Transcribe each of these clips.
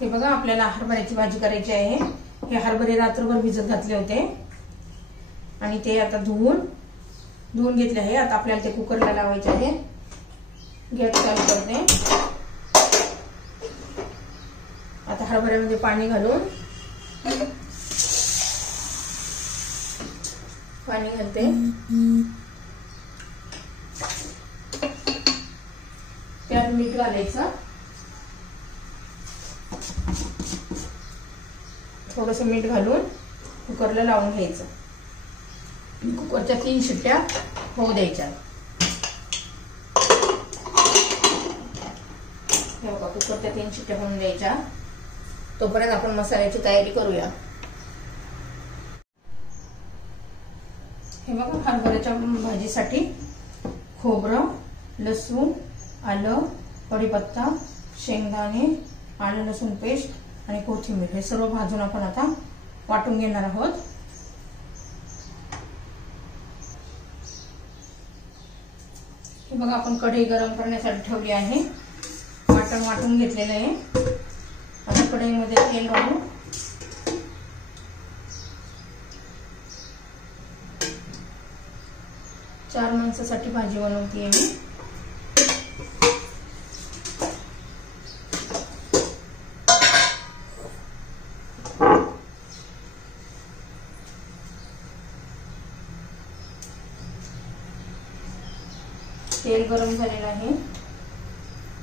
हे बघा आपल्याला हरभऱ्याची भाजी करायची आहे। हे हरभरे रात्रभर भिजत घातले होते आणि ते आता धुवून घेतले आहे। आता आपल्याला ते कुकरला लावायचे आहे। गॅस चालू करते। आता हरभऱ्यामध्ये पाणी घालून पाणी घालते। त्यात मीठ घालायचं, थोडंसं मीठ घालून कुकरला लावून घ्यायचं। कुकरच्या 3 शिट्ट्या होऊ द्यायच्या। हे बघा कुकरच्या 3 शिट्ट्या होऊन द्यायच्या। तोपर्यंत आपण मसाल्याची तयारी करूया। हे बघा हरभऱ्याच्या भाजीसाठी खोबरं, लसूण, आलं, कढीपत्ता, शेंगदाणे, आलं लसूण पेस्ट आणि कोथिंबीर हे सर्व भाजून आपण आता वाटून घेणार आहोत। हे बघा आपण कढई गरम करण्यासाठी ठेवली आहे। वाटून घेतलेलं आहे। आता कढईमध्ये तेल घालू। चार माणसासाठी भाजी बनवते मी। तेल गरम झालेलं आहे।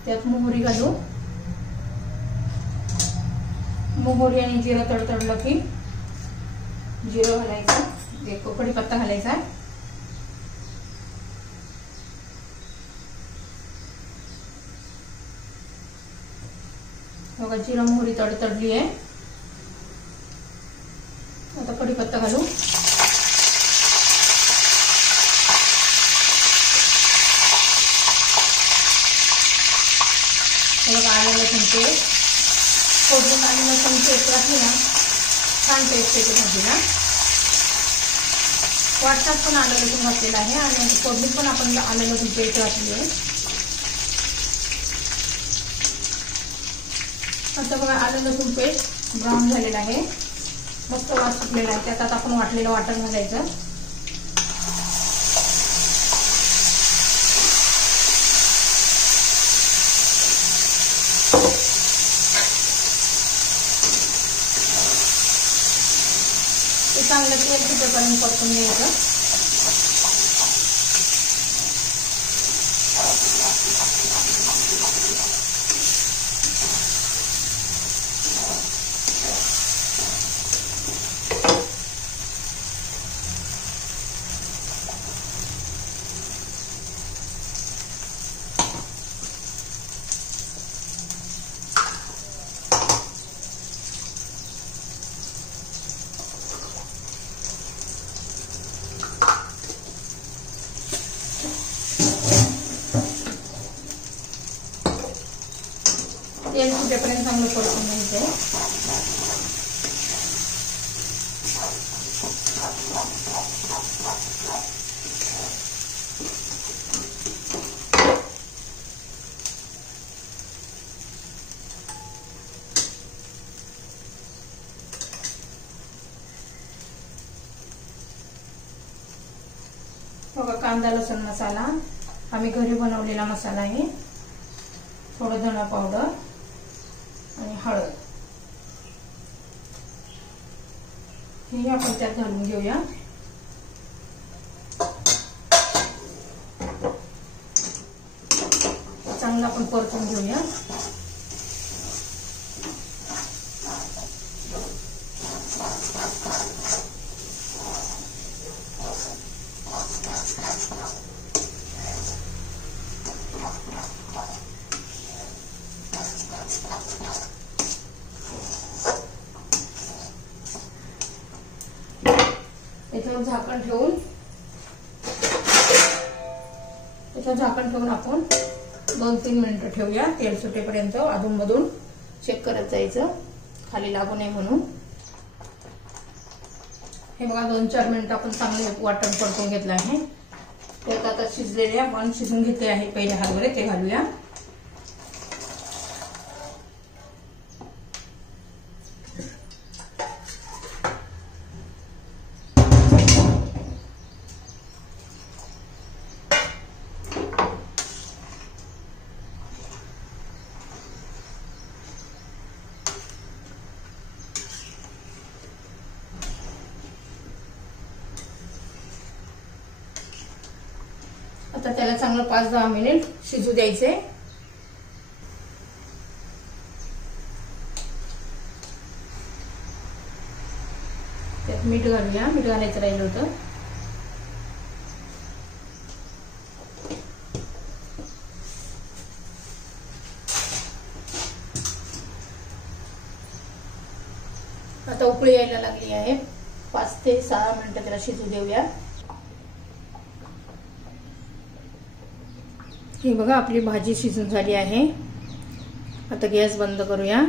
त्यात मोहरी घालू। मोहरी आणि जिरं तडतडलं की जिरं घालायचं, एक कढीपत्ता घालायचा। बघा जिरं मोहरी तडतडली आहे। आता कढीपत्ता घालू। आलं लसूण पेस्ट, फोडणीत आलं लसूण पेस्ट घातली ना छान टेस्ट येते भाजीला। वाटतात पण आलं लसूण घातलेलं आहे आणि फोडणीत पण आपण आलं लसूण पेस्ट घातली आहे। आता बघा आलं लसूण पेस्ट ब्राऊन झालेलं आहे, मस्त वास सुटलेला आहे। त्यात आता आपण वाटलेलं वाटण घालायचं। चांगलं तेल सुटेपर्यंत परतून घ्यायचं। तेल सुटेपर्यंत चांगलं परतून घ्यायचंय। बघा कांदा लसूण मसाला आम्ही घरी बनवलेला मसाला आहे। थोडं धना पावडर आणि हळद हे आपण त्यात घालून घेऊया। चांगलं आपण परतून घेऊया। याच्यावर झाकण ठेवून आपण 2-3 मिनिटं ठेवूया। तेल सुटेपर्यंत अधून मधून चेक करत जायचं, खाली लागू नये म्हणून। हे बघा 2-4 मिनिटं आपण चांगले वाटण परतून घेतलं आहे। त्यात आता शिजलेले आपण शिजून घेतले आहे पहिले हरभरे ते घालूया। आता त्याला चांगलं 5-10 मिनिट शिजू द्यायचे. त्यात मीठ घालूया, मीठ घालायचं राहिलं होतं. आता उकळी यायला लागली आहे. 5 ते 6 मिनिटं त्याला शिजू देऊया. ही बघा आपली भाजी शिजून झाली आहे. आता गॅस बंद करूया.